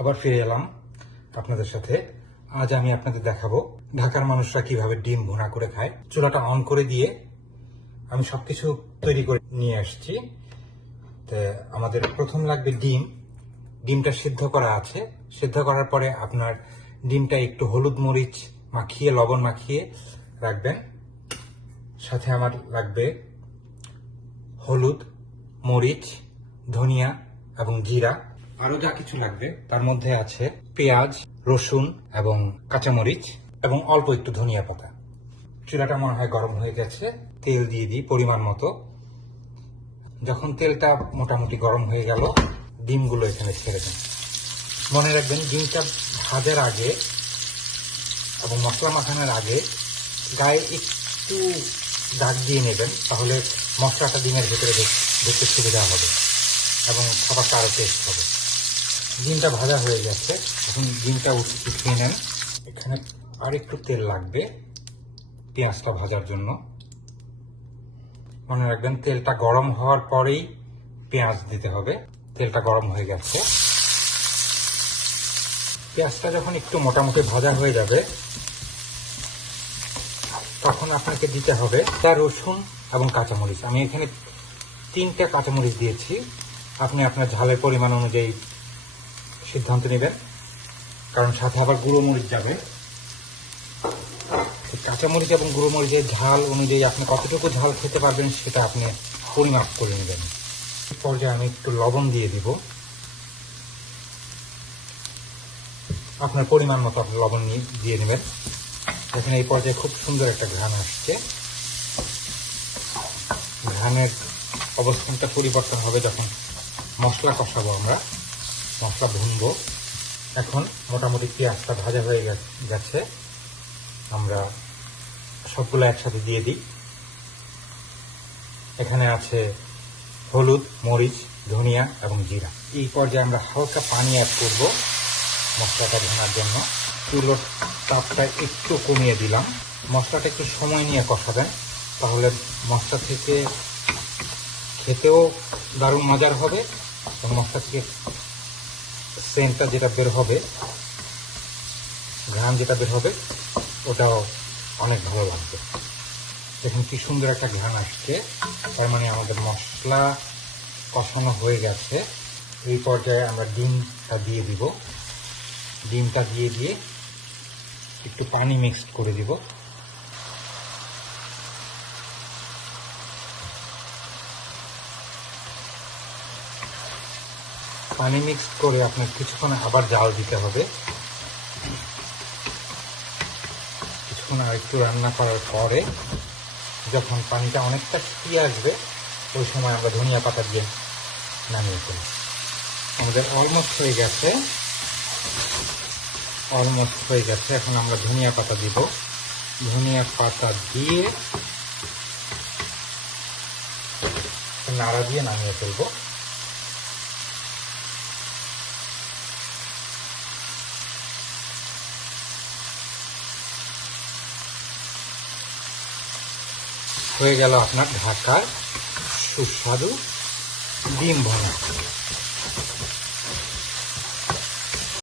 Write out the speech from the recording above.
আবার ফিরে এলাম আপনাদের সাথে। আজ আমি আপনাদের দেখাবো ঢাকার মানুষরা কিভাবে ডিম ভুনা করে খায়। চুলাটা অন করে দিয়ে আমি সবকিছু তৈরি করে নিয়ে আসছি। তো আমাদের প্রথম লাগবে ডিম। ডিমটা সিদ্ধ করা আছে। সিদ্ধ করার পরে আপনার ডিমটা একটু হলুদ মরিচ মাখিয়ে, লবণ মাখিয়ে রাখবেন। সাথে আমার লাগবে হলুদ, মরিচ, ধনিয়া এবং জিরা। আরো যা কিছু লাগবে তার মধ্যে আছে পেঁয়াজ, রসুন এবং কাঁচামরিচ এবং অল্প একটু ধনিয়া পাতা। চুলাটা মনে হয় গরম হয়ে গেছে। তেল দিয়ে দিই পরিমাণ মতো। যখন তেলটা মোটামুটি গরম হয়ে গেল, ডিমগুলো এখানে ছেড়ে দেন। মনে রাখবেন, ডিমটা ভাজার আগে এবং মশলা মাখানোর আগে গায়ে একটু দাগ দিয়ে নেবেন, তাহলে মশলাটা ডিমের ভেতরে ঢুকতে সুবিধা হবে এবং খাবারটা আরো টেস্ট হবে। ডিমটা ভাজা হয়ে গেছে, এখন ডিমটা উঠিয়ে নেন। এখানে আর একটু তেল লাগবে পেঁয়াজটা ভাজার জন্য। মনে রাখবেন, তেলটা গরম হওয়ার পরেই পেঁয়াজ দিতে হবে। তেলটা গরম হয়ে গেছে। পেঁয়াজটা যখন একটু মোটামুটি ভাজা হয়ে যাবে, তখন আপনাকে দিতে হবে রসুন এবং কাঁচামরিচ। আমি এখানে 3টে কাঁচামরিচ দিয়েছি। আপনি আপনার ঝালের পরিমাণ অনুযায়ী সিদ্ধান্ত নেবেন, কারণ সাথে আবার গুঁড়ো মরিচ যাবে। কাঁচামরিচ এবং গুঁড়ো মরিচের ঝাল অনুযায়ী আপনি কতটুকু ঝাল খেতে পারবেন সেটা আপনি পরিমাপ করে নেবেন। এই পর্যায়ে আমি একটু লবণ দিয়ে দিব। আপনার পরিমাণ মতো আপনি লবণ দিয়ে নেবেন। এখানে এই পর্যায়ে খুব সুন্দর একটা ঘ্রাণ আসছে। ঘ্রাণের অবস্থানটা পরিবর্তন হবে যখন মশলা কষাবো, আমরা মশলা ভুনবো। এখন মোটামুটি পেঁয়াজটা ভাজা হয়ে গেছে। আমরা সবগুলো একসাথে দিয়ে দিই। এখানে আছে হলুদ, মরিচ, ধনিয়া এবং জিরা। এই পর্যায়ে আমরা হালকা পানি অ্যাড করব মশলাটা ভোনার জন্য। চুলোর তাপটা একটু কমিয়ে দিলাম। মশলাটা একটু সময় নিয়ে কষাবেন, তাহলে মশলা থেকে খেতেও দারুণ মজার হবে এবং মশলা থেকে সেন্টটা যেটা বের হবে, ঘ্রাণ যেটা বের হবে, ওটাও অনেক ভালো লাগবে। দেখুন কি সুন্দর একটা ঘ্রাণ আসছে, তার মানে আমাদের মশলা কষানো হয়ে গেছে। এই পর্যায়ে আমরা ডিমটা দিয়ে দিব। ডিমটা দিয়ে একটু পানি মিক্সড করে দিব। পানি মিক্সড করে আপনার কিছুক্ষণ আবার জাল দিতে হবে। কিছুক্ষণ আর একটু রান্না করার পরে যখন পানিটা অনেকটা শুকিয়ে আসবে, ওই সময় আমরা ধনিয়া পাতা দিয়ে নামিয়ে ফেলি। আমাদের অলমোস্ট হয়ে গেছে। এখন আমরা ধনিয়া পাতা দিব। ধনিয়া পাতা দিয়ে নাড়া দিয়ে নামিয়ে ফেলবো। হয়ে গেল আপনার ঢাকার সুস্বাদু ডিম ভুনা।